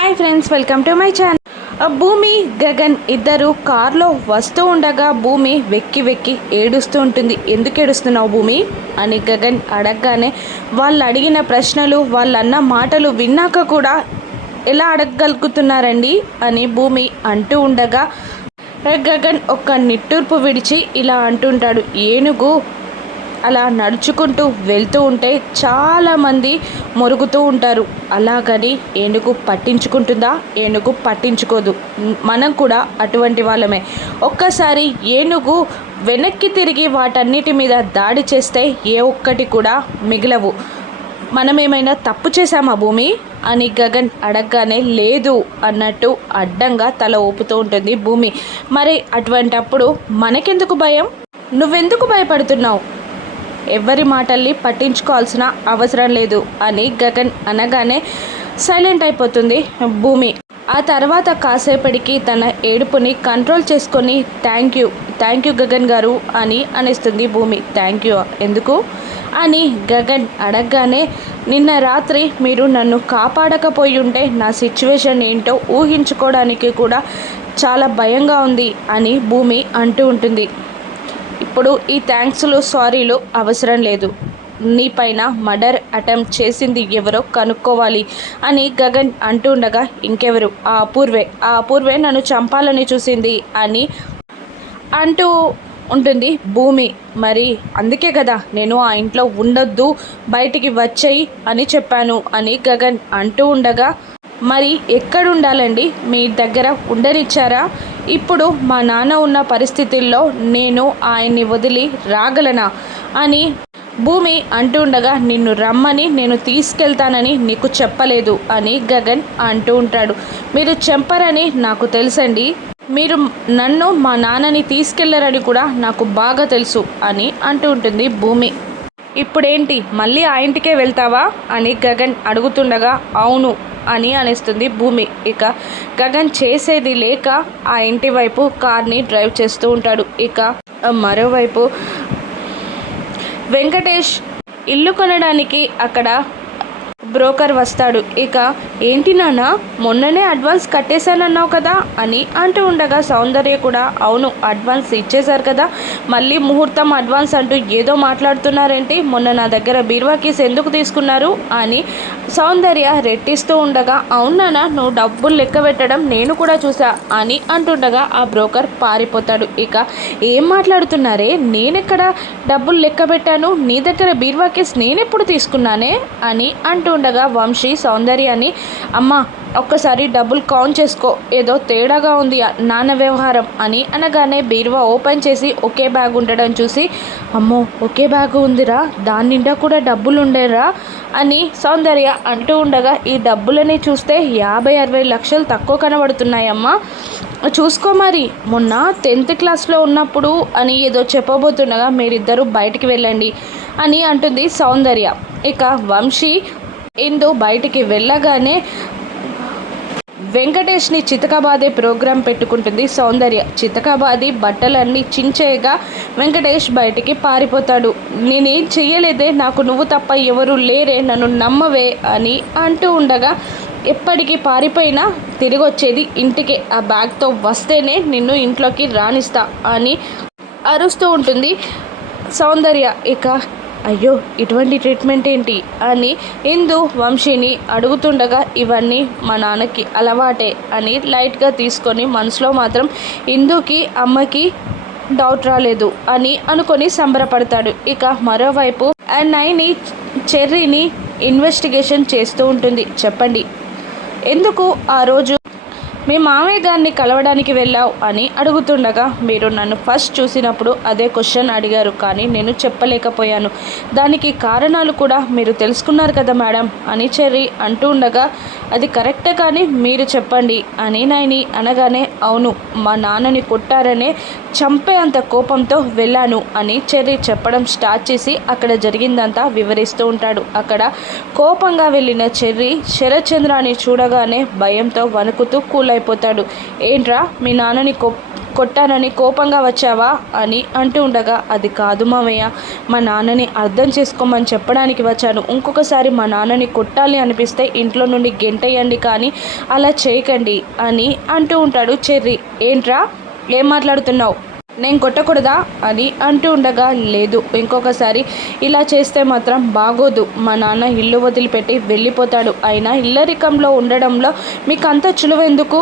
Hi friends, welcome to my channel. భూమి గగన్ ఇద్దరు కార్లో వస్తూ ఉండగా భూమి వెక్కి వెక్కి ఏడుస్తూ ఉంటుంది. ఎందుకు ఏడుస్తున్నావు భూమి అని గగన్ అడగగానే వాళ్ళు అడిగిన ప్రశ్నలు వాళ్ళన్న మాటలు విన్నాక కూడా ఎలా అడగగలుగుతున్నారండి అని భూమి అంటూ ఉండగా గగన్ ఒక్క నిట్టూర్పు విడిచి ఇలా అంటుంటాడు. ఏనుగు అలా నడుచుకుంటూ వెళ్తూ ఉంటే చాలామంది మొరుగుతూ ఉంటారు. అలాగని ఏనుగు పట్టించుకుంటుందా? ఏనుగు పట్టించుకోదు. మనం కూడా అటువంటి వాళ్ళమే. ఒక్కసారి ఏనుగు వెనక్కి తిరిగి వాటన్నిటి మీద దాడి చేస్తే ఏ ఒక్కటి కూడా మిగలవు. మనమేమైనా తప్పు చేశామా భూమి అని గగన్ అడగగానే లేదు అన్నట్టు అడ్డంగా తల ఊపుతూ ఉంటుంది భూమి. మరి అటువంటప్పుడు మనకెందుకు భయం? నువ్వెందుకు భయపడుతున్నావు? ఎవరి మాటల్ని పట్టించుకోవాల్సిన అవసరం లేదు అని గగన్ అనగానే సైలెంట్ అయిపోతుంది భూమి. ఆ తర్వాత కాసేపటికి తన ఏడుపుని కంట్రోల్ చేసుకొని థ్యాంక్ యూ గగన్ గారు అని అనేస్తుంది భూమి. థ్యాంక్ యూ ఎందుకు అని గగన్ అడగగానే నిన్న రాత్రి మీరు నన్ను కాపాడకపోయి ఉంటే నా సిచ్యువేషన్ ఏంటో ఊహించుకోవడానికి కూడా చాలా భయంగా ఉంది అని భూమి అంటూ ఉంటుంది. ఇప్పుడు ఈ థ్యాంక్స్లు సారీలు అవసరం లేదు. నీపైన మర్డర్ అటెంప్ట్ చేసింది ఎవరో కనుక్కోవాలి అని గగన్ అంటూ ఉండగా ఇంకెవరు? ఆ అపూర్వే నన్ను చంపాలని చూసింది అని అంటూ ఉంటుంది భూమి. మరి అందుకే కదా నేను ఆ ఇంట్లో ఉండొద్దు, బయటికి వచ్చేయి అని చెప్పాను అని గగన్ అంటూ ఉండగా మరి ఎక్కడుండాలండి? మీ దగ్గర ఉండనిచ్చారా? ఇప్పుడు మా నాన్న ఉన్న పరిస్థితుల్లో నేను ఆయన్ని వదిలి రాగలనా అని భూమి అంటూ ఉండగా నిన్ను రమ్మని నేను తీసుకెళ్తానని నీకు చెప్పలేదు అని గగన్ అంటూ ఉంటాడు. మీరు చెప్పరని నాకు తెలుసండి. మీరు నన్ను మా నాన్నని తీసుకెళ్లరని కూడా నాకు బాగా తెలుసు అని అంటూ ఉంటుంది భూమి. ఇప్పుడేంటి మళ్ళీ ఆ ఇంటికే వెళ్తావా అని గగన్ అడుగుతుండగా అవును అని అనేస్తుంది భూమి. ఇక గగన్ చేసేది లేక ఆ ఇంటి వైపు కార్ని డ్రైవ్ చేస్తూ ఉంటాడు. ఇక మరోవైపు వెంకటేష్ ఇల్లు కొనడానికి అక్కడ బ్రోకర్ వస్తాడు. ఇక ఏంటి నాన్న మొన్ననే అడ్వాన్స్ కట్టేశానన్నావు కదా అని అంటూ ఉండగా సౌందర్య కూడా అవును అడ్వాన్స్ ఇచ్చేశారు కదా, మళ్ళీ ముహూర్తం అడ్వాన్స్ అంటూ ఏదో మాట్లాడుతున్నారేంటి? మొన్న నా దగ్గర బీరువా కీస్ ఎందుకు తీసుకున్నారు అని సౌందర్య రెట్టిస్తూ ఉండగా అవునానా నువ్వు డబ్బులు లెక్క పెట్టడం నేను కూడా చూసా అని అంటుండగా ఆ బ్రోకర్ పారిపోతాడు. ఇక ఏం మాట్లాడుతున్నారే, నేనెక్కడ డబ్బులు లెక్క పెట్టాను? నీ దగ్గర బీరువా కీస్ నేనెప్పుడు తీసుకున్నానే అని అంటూ ఉండగా వంశీ సౌందర్యాన్ని అమ్మ ఒక్కసారి డబ్బులు కౌంట్ చేసుకో, ఏదో తేడాగా ఉంది నాన్న వ్యవహారం అని అనగానే బీరువా ఓపెన్ చేసి ఒకే బ్యాగ్ ఉండడం చూసి అమ్మో ఒకే బ్యాగ్ ఉందిరా, దాని నిండా కూడా డబ్బులు ఉండేరా అని సౌందర్య అంటూ ఉండగా ఈ డబ్బులని చూస్తే 50-60 లక్షలు తక్కువ కనబడుతున్నాయమ్మా, చూసుకో మరి మొన్న 10th క్లాస్లో ఉన్నప్పుడు అని ఏదో చెప్పబోతుండగా మీరిద్దరూ బయటికి వెళ్ళండి అని అంటుంది సౌందర్య. ఇక వంశీ ఇందు బయటికి వెళ్ళగానే వెంకటేష్ని చితకబాదే ప్రోగ్రాం పెట్టుకుంటుంది సౌందర్య. చితకబాది బట్టలన్నీ చించేయగా వెంకటేష్ బయటికి పారిపోతాడు. నేనేం చెయ్యలేదే, నాకు నువ్వు తప్ప ఎవరు లేరే, నన్ను నమ్మవే అని అంటూ ఉండగా ఎప్పటికీ పారిపోయినా తిరిగి వచ్చేది ఇంటికి, ఆ బ్యాగ్తో వస్తేనే నిన్ను ఇంట్లోకి రానిస్తా అని అరుస్తూ ఉంటుంది సౌందర్య. ఇక అయ్యో ఇటువంటి ట్రీట్మెంట్ ఏంటి అని ఇందు వంశీని అడుగుతుండగా ఇవన్నీ మా నాన్నకి అలవాటే అని లైట్గా తీసుకొని మనసులో మాత్రం ఇందుకి అమ్మకి డౌట్ రాలేదు అని అనుకొని సంబరపడతాడు. ఇక మరోవైపు నైని చెర్రీని ఇన్వెస్టిగేషన్ చేస్తూ ఉంటుంది. చెప్పండి ఎందుకు ఆ రోజు మీ మామయ్య గారిని కలవడానికి వెళ్ళావు అని అడుగుతుండగా మీరు నన్ను ఫస్ట్ చూసినప్పుడు అదే క్వశ్చన్ అడిగారు, కానీ నేను చెప్పలేకపోయాను, దానికి కారణాలు కూడా మీరు తెలుసుకున్నారు కదా మేడం అని చెర్రీ అంటూ ఉండగా అది కరెక్టే కానీ మీరు చెప్పండి అని నైని అనగానే అవును మా నాన్నని కొట్టారనే చంపే అంత కోపంతో వెళ్ళాను అని చెర్రీ చెప్పడం స్టార్ట్ చేసి అక్కడ జరిగిందంతా వివరిస్తూ ఉంటాడు. అక్కడ కోపంగా వెళ్ళిన చెర్రీ శరత్చంద్రాన్ని చూడగానే భయంతో వణుకుతూ కూలైపోతాడు. ఏంట్రా మీ నాన్నని కొట్టానని కోపంగా వచ్చావా అని అంటూ ఉండగా, అది కాదు మామయ్య, మా నాన్నని అర్థం చేసుకోమని చెప్పడానికి వచ్చాను. ఇంకొకసారి మా నాన్నని కొట్టాలి అనిపిస్తే ఇంట్లో నుండి గెంటేయండి, కానీ అలా చేయకండి అని అంటూ ఉంటాడు చెర్రీ. ఏంట్రా, ఏం మాట్లాడుతున్నావు, నేను కొట్టకూడదా అని అంటూ ఉండగా, లేదు, ఇంకొకసారి ఇలా చేస్తే మాత్రం బాగోదు. మా నాన్న ఇల్లు వదిలిపెట్టి వెళ్ళిపోతాడు. అయినా ఇల్లరికంలో ఉండడంలో మీకు అంత చులువెందుకు?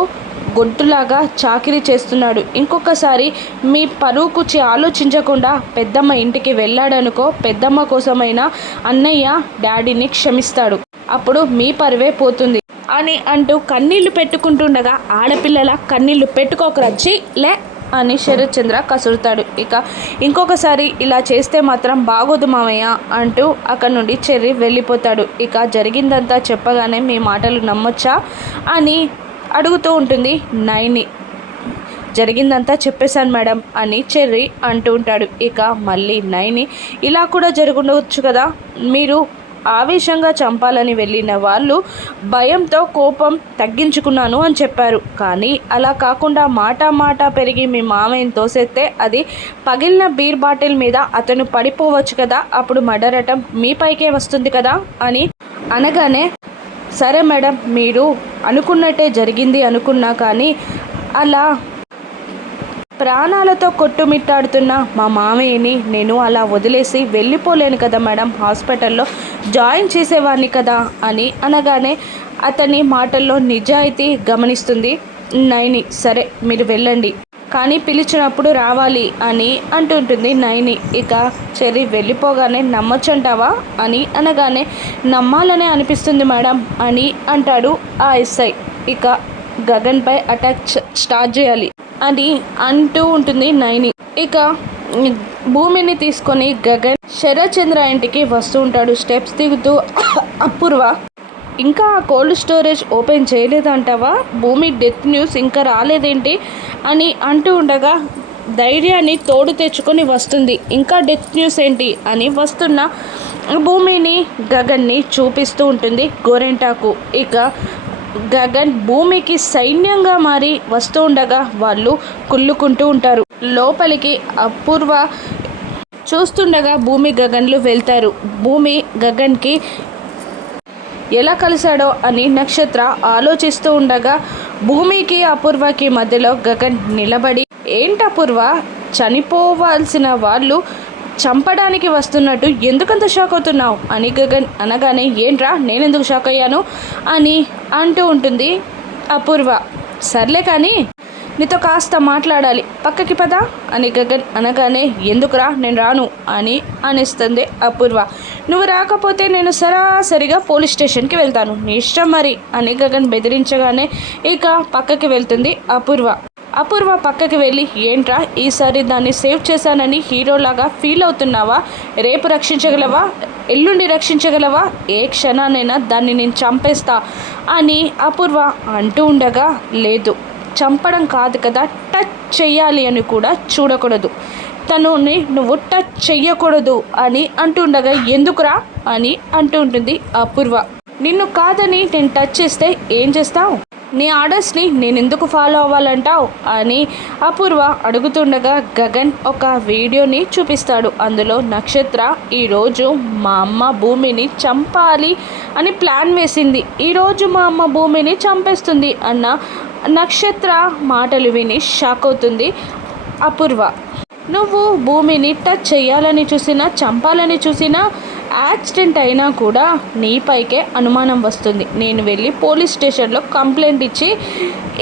గొడ్డులాగా చాకిరీ చేస్తున్నాడు. ఇంకొకసారి మీ పరువుకు ఆలోచించకుండా పెద్దమ్మ ఇంటికి వెళ్ళాడనుకో, పెద్దమ్మ కోసమైనా అన్నయ్య డాడీని క్షమిస్తాడు. అప్పుడు మీ పరువే పోతుంది అని అంటూ కన్నీళ్లు పెట్టుకుంటుండగా, ఆడపిల్లల కన్నీళ్లు పెట్టుకోకరచ్చి లే అని శరత్ చంద్ర కసురుతాడు. ఇక ఇంకొకసారి ఇలా చేస్తే మాత్రం బాగోదు మామయ్య అంటూ అక్కడి నుండి చెర్రీ వెళ్ళిపోతాడు. ఇక జరిగిందంతా చెప్పగానే మీ మాటలు నమ్మొచ్చా అని అడుగుతూ ఉంటుంది నైని. జరిగిందంతా చెప్పేశాను మేడం అని చెర్రీ అంటూ ఉంటాడు. ఇక మళ్ళీ నైని, ఇలా కూడా జరుగుండవచ్చు కదా, మీరు ఆవేశంగా చంపాలని వెళ్ళిన వాళ్ళు భయంతో కోపం తగ్గించుకున్నాను అని చెప్పారు. కానీ అలా కాకుండా మాట పెరిగి మీ మామయ్యని తోసేస్తే అది పగిలిన బీర్ బాటిల్ మీద అతను పడిపోవచ్చు కదా, అప్పుడు మర్డర్ అటెంప్ట్ మీ పైకే వస్తుంది కదా అని అనగానే, సరే మేడం, మీరు అనుకున్నట్టే జరిగింది అనుకున్నా, కానీ అలా ప్రాణాలతో కొట్టుమిట్టాడుతున్న మా మామయ్యని నేను అలా వదిలేసి వెళ్ళిపోలేను కదా మేడం, హాస్పిటల్లో జాయిన్ చేసేవాడిని కదా అని అనగానే అతని మాటల్లో నిజాయితీ గమనిస్తుంది నైని. సరే మీరు వెళ్ళండి, కానీ పిలిచినప్పుడు రావాలి అని అంటుంటుంది నైని. ఇక చెర్రీ వెళ్ళిపోగానే, నమ్మొచ్చంటావా అని అనగానే, నమ్మాలనే అనిపిస్తుంది మేడం అని అంటాడు ఆ ఎస్ఐ. ఇక గగన్పై అటాక్ స్టార్ట్ చేయాలి అని అంటూ ఉంటుంది నైని. ఇక భూమిని తీసుకొని గగన్ శరత్ చంద్ర ఇంటికి వస్తూ ఉంటాడు. స్టెప్స్ దిగుతూ, అపూర్వ ఇంకా ఆ కోల్డ్ స్టోరేజ్ ఓపెన్ చేయలేదంటావా, భూమి డెత్ న్యూస్ ఇంకా రాలేదేంటి అని అంటూ ఉండగా, ధైర్యాన్ని తోడు తెచ్చుకొని వస్తుంది. ఇంకా డెత్ న్యూస్ ఏంటి అని వస్తున్న భూమిని గగన్ని చూపిస్తూ ఉంటుంది గోరెంటాకు. ఇక గగన్ భూమికి సైన్యంగా మారి వస్తూ ఉండగా వాళ్ళు కుళ్ళుకుంటూ ఉంటారు. లోపలికి అపూర్వ చూస్తుండగా భూమి గగన్లు వెళ్తారు. భూమి గగన్కి ఎలా కలిశాడో అని నక్షత్ర ఆలోచిస్తూ ఉండగా, భూమికి అపూర్వకి మధ్యలో గగన్ నిలబడి, ఏంటి అపూర్వ, చనిపోవాల్సిన వాళ్ళు చంపడానికి వస్తున్నట్టు ఎందుకంత షాక్ అవుతున్నావు అని గగన్ అనగానే, ఏంట్రా నేనెందుకు షాక్ అయ్యాను అని అంటూ ఉంటుంది అపూర్వ. సర్లే కానీ నీతో కాస్త మాట్లాడాలి, పక్కకి పదా అని గగన్ అనగానే, ఎందుకురా, నేను రాను అని అనిస్తుంది అపూర్వ. నువ్వు రాకపోతే నేను సరాసరిగా పోలీస్ స్టేషన్కి వెళ్తాను, నీ ఇష్టం మరి అని గగన్ బెదిరించగానే ఇక పక్కకి వెళ్తుంది అపూర్వ. అపూర్వ పక్కకి వెళ్ళి, ఏంట్రా ఈసారి దాన్ని సేవ్ చేశానని హీరోలాగా ఫీల్ అవుతున్నావా, రేపు రక్షించగలవా, ఎల్లుండి రక్షించగలవా, ఏ క్షణానైనా దాన్ని నేను చంపేస్తా అని అపూర్వ అంటూ ఉండగా, లేదు, చంపడం కాదు కదా, టచ్ చెయ్యాలి అని కూడా చూడకూడదు, తనుని నువ్వు టచ్ చెయ్యకూడదు అని అంటుండగా, ఎందుకురా అని అంటూ ఉంటుంది అపూర్వ. నిన్ను కాదని నేను టచ్ చేస్తే ఏం చేస్తావు, నీ ఆర్డర్స్ని నేను ఎందుకు ఫాలో అవ్వాలంటావు అని అపూర్వ అడుగుతుండగా, గగన్ ఒక వీడియోని చూపిస్తాడు. అందులో నక్షత్ర ఈరోజు మా అమ్మ భూమిని చంపాలి అని ప్లాన్ వేసింది, ఈరోజు మా అమ్మ భూమిని చంపేస్తుంది అన్న నక్షత్ర మాటలు విని షాక్ అవుతుంది అపూర్వ. నువ్వు భూమిని టచ్ చేయాలని చూసినా, చంపాలని చూసినా, యాక్సిడెంట్ అయినా కూడా నీపైకే అనుమానం వస్తుంది. నేను వెళ్ళి పోలీస్ స్టేషన్లో కంప్లైంట్ ఇచ్చి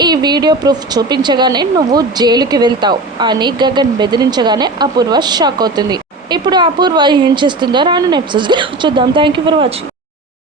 ఈ వీడియో ప్రూఫ్ చూపించగానే నువ్వు జైలుకి వెళ్తావు అని గగన్ బెదిరించగానే అపూర్వ షాక్ అవుతుంది. ఇప్పుడు అపూర్వ ఏం చేస్తుందో రాను ఎపిసోడ్స్ చూద్దాం. Thank you for watching.